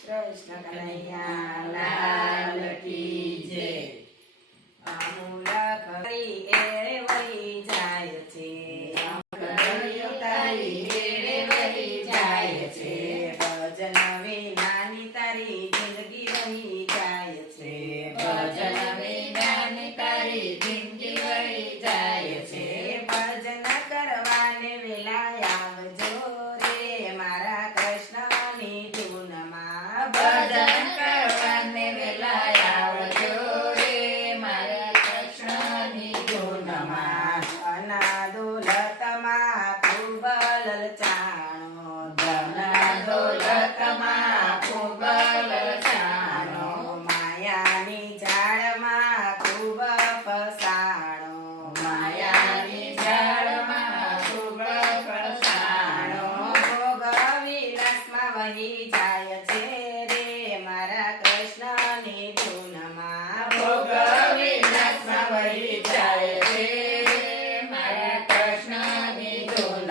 કૃષ્ણ કનૈયા લાલ કી જય. આમૂલ કરી bye.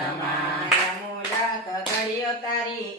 નમા યમુડા કગળિયો તારી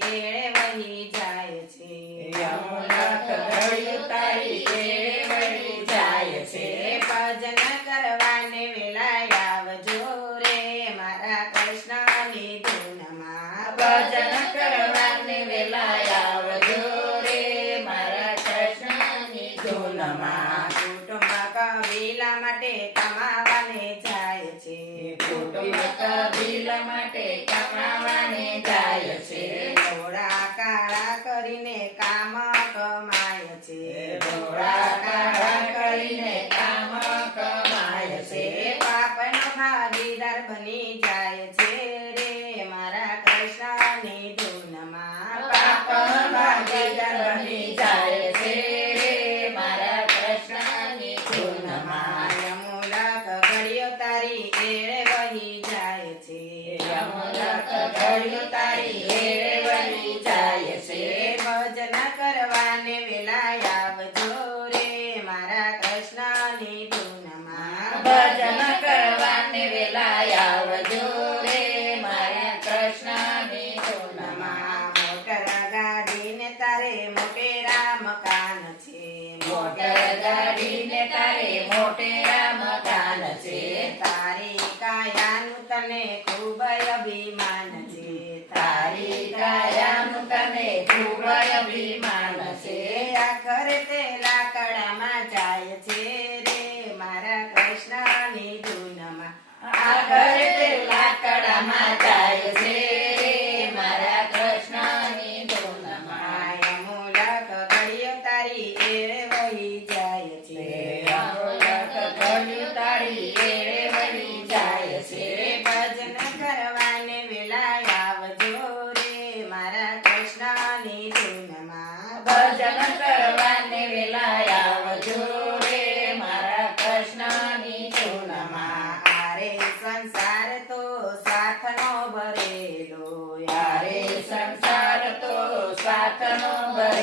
માટે કમાવાને જાય છે. ઘોડા કરીને કામ કમાય છે. ઘોડા કરીને કામ કમાય છે. પાપનો ભાગીદાર બની જાય છે રે. મારા કૃષ્ણની ધૂનમાં પાપનો ભાગીદાર બની જાય મુલક મારા કૃષ્ણની ધૂનમાં ભજન કરવાને વેલા આવજો તારે મોટેરા મકાન છે ને જૂનમાં આગળ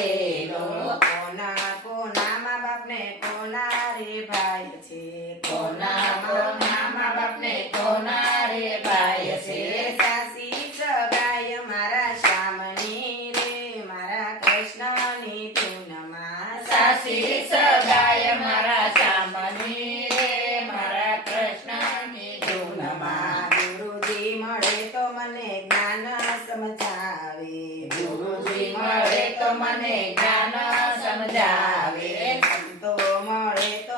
Sailor. જ્ઞાન સમજાવે. સંતો મળે તો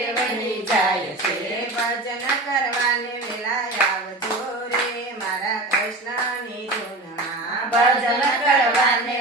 ભજન કરવાને.